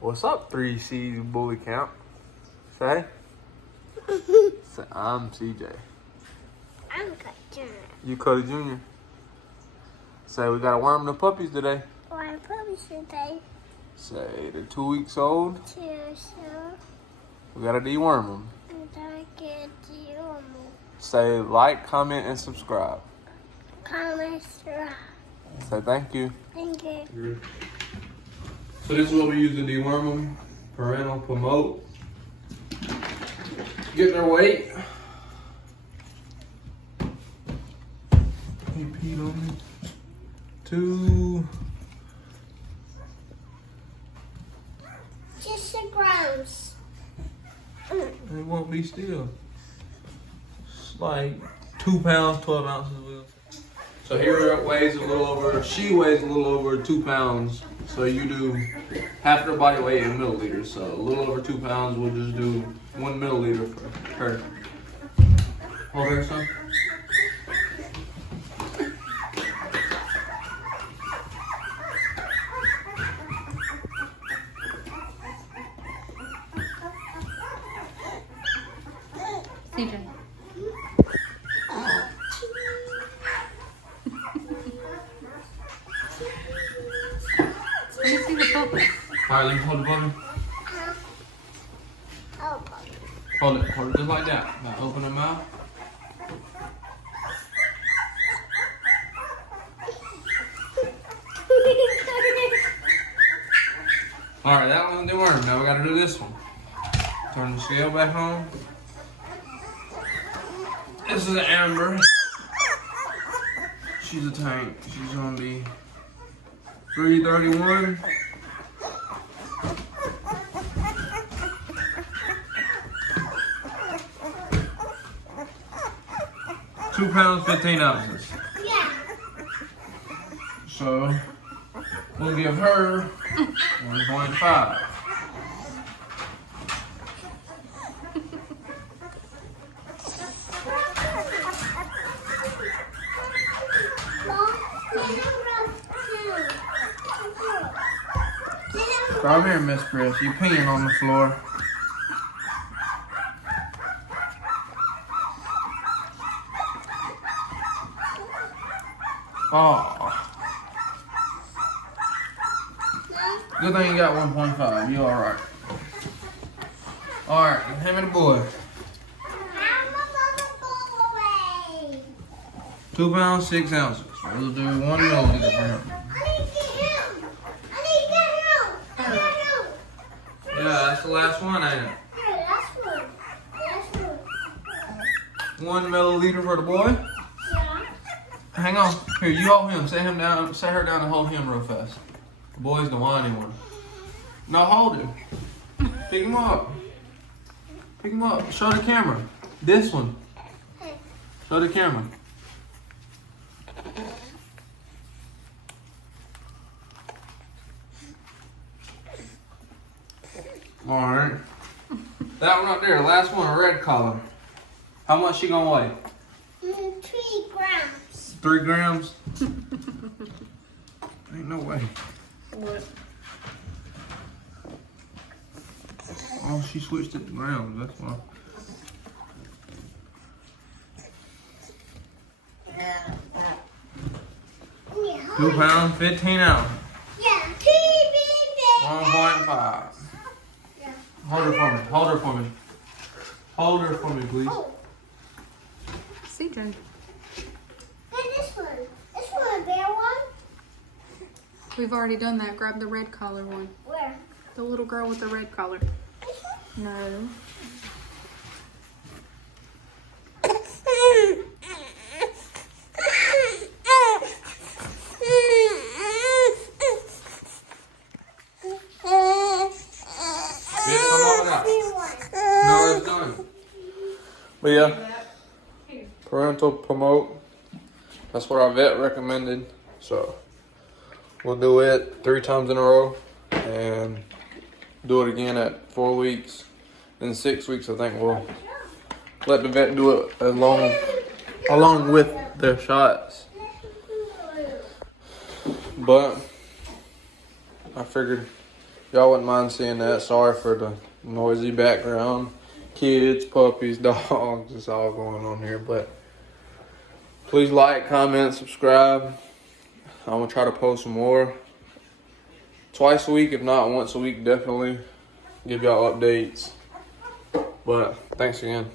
What's up, 3C's Bully Camp? Say. Say, I'm CJ. I'm Cody Jr. You Cody Jr. Say, we gotta worm the puppies today. Why puppies today? Say, they're 2 weeks old. Cheers, We gotta deworm them. don't get you. Say, like, comment, and subscribe. Comment, subscribe. Say thank you. Thank you. So this is what we use to deworm them. Parental promote. Get their weight. He peed on me. 2. Just the grams. It won't be still. It's like 2 pounds, 12 ounces. So here it weighs a little over, she weighs a little over 2 pounds. So you do half their body weight in milliliters. So a little over 2 pounds, we'll just do 1 milliliter for her. Hold her, son. CJ. Let me see the puppy. Alright, let me hold the button. Oh, Hold it just like that. Now open the mouth. Alright, that one didn't work. Now we gotta do this one. Turn the scale back on. This is Amber. She's a tank. She's gonna be 331. £2 pounds, 15 ounces. yeah. So we'll give her 1.5. Come here, Miss Chris. You're peeing on the floor. Oh. Good thing you got 1.5. You alright. Alright, him and the boy. 2 pounds, 6 ounces. We'll do 1 milliliter for him. Yeah, that's the last one, ain't it? 1 milliliter for the boy. Hang on. Here, you hold him. Set him down. Set her down and hold him real fast. The boy's the whiny one. No, hold him. Pick him up. Pick him up. Show the camera. This one. Show the camera. Alright. That one up there, last one, a red collar. How much she gonna weigh? 3 grams. 3 grams? Ain't no way. What? Oh, she switched it to grams, that's why. Yeah. 2 pounds, 15 ounces. Yeah. 1.5. Yeah. Hold her for me. Hold her for me. Hold her for me, please. Oh, CJ. and this one. This one, a bear one. We've already done that. Grab the red collar one. Where? The little girl with the red collar. This one? No. Yeah, come on out. No, it's done. But yeah, parental promote. That's what our vet recommended. So we'll do it 3 times in a row and do it again at 4 weeks. Then 6 weeks, I think we'll let the vet do it along with their shots. But I figured y'all wouldn't mind seeing that. Sorry for the noisy background. Kids, puppies, dogs, it's all going on here. But please like, comment, subscribe. I'm going to try to post more. Twice a week, if not once a week, definitely. Give y'all updates. But thanks again.